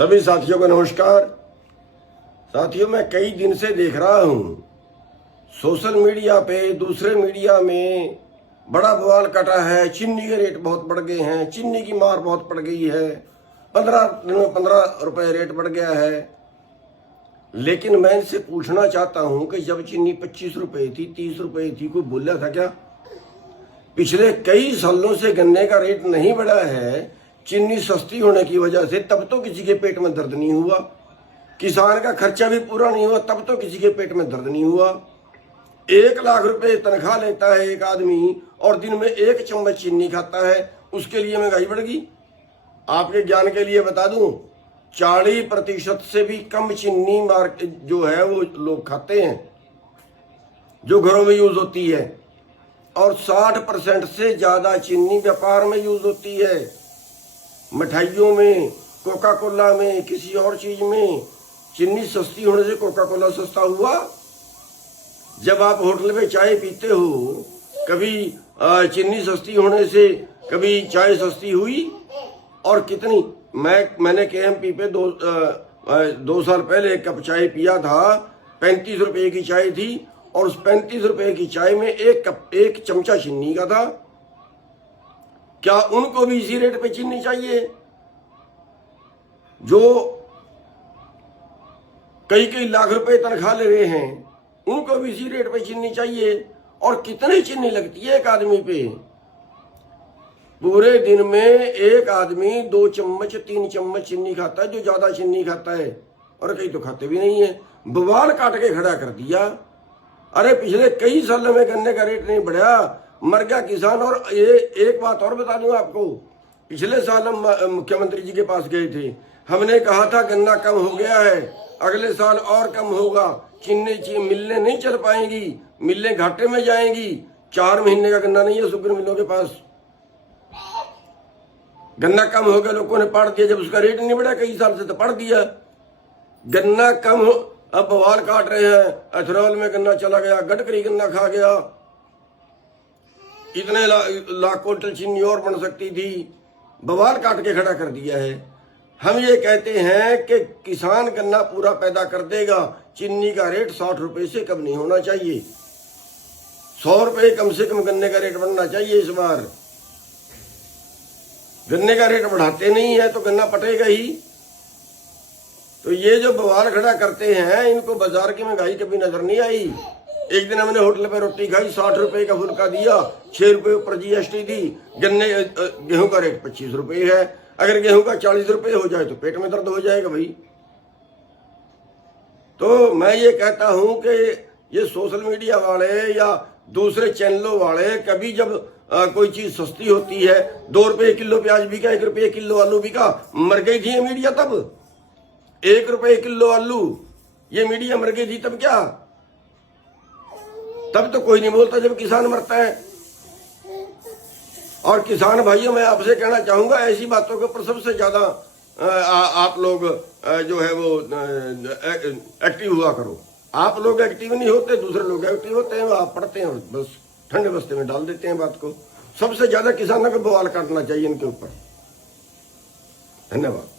सभी साथियों को नमस्कार। साथियों, मैं कई दिन से देख रहा हूँ सोशल मीडिया पे, दूसरे मीडिया में बड़ा बवाल कटा है। चीनी के रेट बहुत बढ़ गए हैं, चीनी की मार बहुत पड़ गई है, 15 दिन में 15 रुपए रेट बढ़ गया है। लेकिन मैं इनसे पूछना चाहता हूँ कि जब चीनी 25 रुपए थी, 30 रुपए थी, कोई बोला था क्या? पिछले कई सालों से गन्ने का रेट नहीं बढ़ा है चीनी सस्ती होने की वजह से, तब तो किसी के पेट में दर्द नहीं हुआ। किसान का खर्चा भी पूरा नहीं हुआ, तब तो किसी के पेट में दर्द नहीं हुआ। 1 लाख रुपए तनख्वाह लेता है एक आदमी और दिन में 1 चम्मच चीनी खाता है, उसके लिए महंगाई बढ़ गई। आपके ज्ञान के लिए बता दूं, 40% से भी कम चीनी मार्केट जो है वो लोग खाते हैं, जो घरों में यूज होती है, और 60% से ज्यादा चीनी व्यापार में यूज होती है। मिठाइयों में, कोका कोला में, किसी और चीज में। चीनी सस्ती होने से कोका कोला सस्ता हुआ? जब आप होटल में चाय पीते हो, कभी चीनी सस्ती होने से कभी चाय सस्ती हुई? और कितनी? मैंने केएमपी पे 2 साल पहले एक कप चाय पिया था, 35 रुपए की चाय थी, और उस 35 रुपए की चाय में 1 चमचा चीनी का था। क्या उनको भी इसी रेट पे चीनी चाहिए? जो कई लाख रुपए तनख्वाह ले रहे हैं, उनको भी इसी रेट पे चीनी चाहिए। और कितनी चीनी लगती है एक आदमी पे? पूरे दिन में एक आदमी 2 चम्मच 3 चम्मच चीनी खाता है, जो ज्यादा चीनी खाता है, और कई तो खाते भी नहीं है। बवाल काट के खड़ा कर दिया। अरे पिछले कई सालों में गन्ने का रेट नहीं बढ़ा, मर गया किसान। और ये एक बात और बता दूं आपको, पिछले साल हम मुख्यमंत्री जी के पास गए थे, हमने कहा था गन्ना कम हो गया है, अगले साल और कम होगा, चीनी मिलें नहीं चल पाएंगी, मिलें घाटे में जाएंगी। 4 महीने का गन्ना नहीं है शुगर मिलों के पास। गन्ना कम हो गया, लोगों ने पाड़ दिया। जब उसका रेट नहीं बढ़ा कई साल से, तो पाड़ दिया। गन्ना कम हो, अब बवाल काट रहे हैं, एथेनॉल में गन्ना चला गया, गडकरी गन्ना खा गया, इतने लाख क्विंटल चीनी और बन सकती थी। बवाल काट के खड़ा कर दिया है। हम ये कहते हैं कि किसान गन्ना पूरा पैदा कर देगा, चीनी का रेट 60 रुपए से कम नहीं होना चाहिए। 100 रुपए कम से कम गन्ने का रेट बढ़ना चाहिए इस बार। गन्ने का रेट बढ़ाते नहीं है तो गन्ना पटेगा ही। तो ये जो बवाल खड़ा करते हैं, इनको बाजार की महंगाई कभी नजर नहीं आई। एक दिन हमने होटल पे रोटी खाई, 60 रुपए का फुल्का दिया, 6 रुपए ऊपर जीएसटी दी। गेहूं का रेट 25 रुपए है। अगर गेहूं का 40 रुपए हो जाए तो पेट में दर्द हो जाएगा भाई। तो मैं ये कहता हूं कि ये सोशल मीडिया वाले या दूसरे चैनलों वाले, कभी जब कोई चीज सस्ती होती है, 2 रुपए किलो प्याज बिका, 1 रुपए किलो आलू बिका, मर गई थी ये मीडिया तब। 1 रुपए किलो आलू, ये मीडिया मर गई थी तब क्या? तब तो कोई नहीं बोलता जब किसान मरता है। और किसान भाइयों, मैं आपसे कहना चाहूंगा, ऐसी बातों के ऊपर सबसे ज्यादा आप लोग जो है वो एक्टिव हुआ करो। आप लोग एक्टिव नहीं होते, दूसरे लोग एक्टिव होते हैं, आप पढ़ते हैं और बस ठंडे बस्ते में डाल देते हैं बात को। सबसे ज्यादा किसानों को बवाल काटना चाहिए इनके ऊपर। धन्यवाद।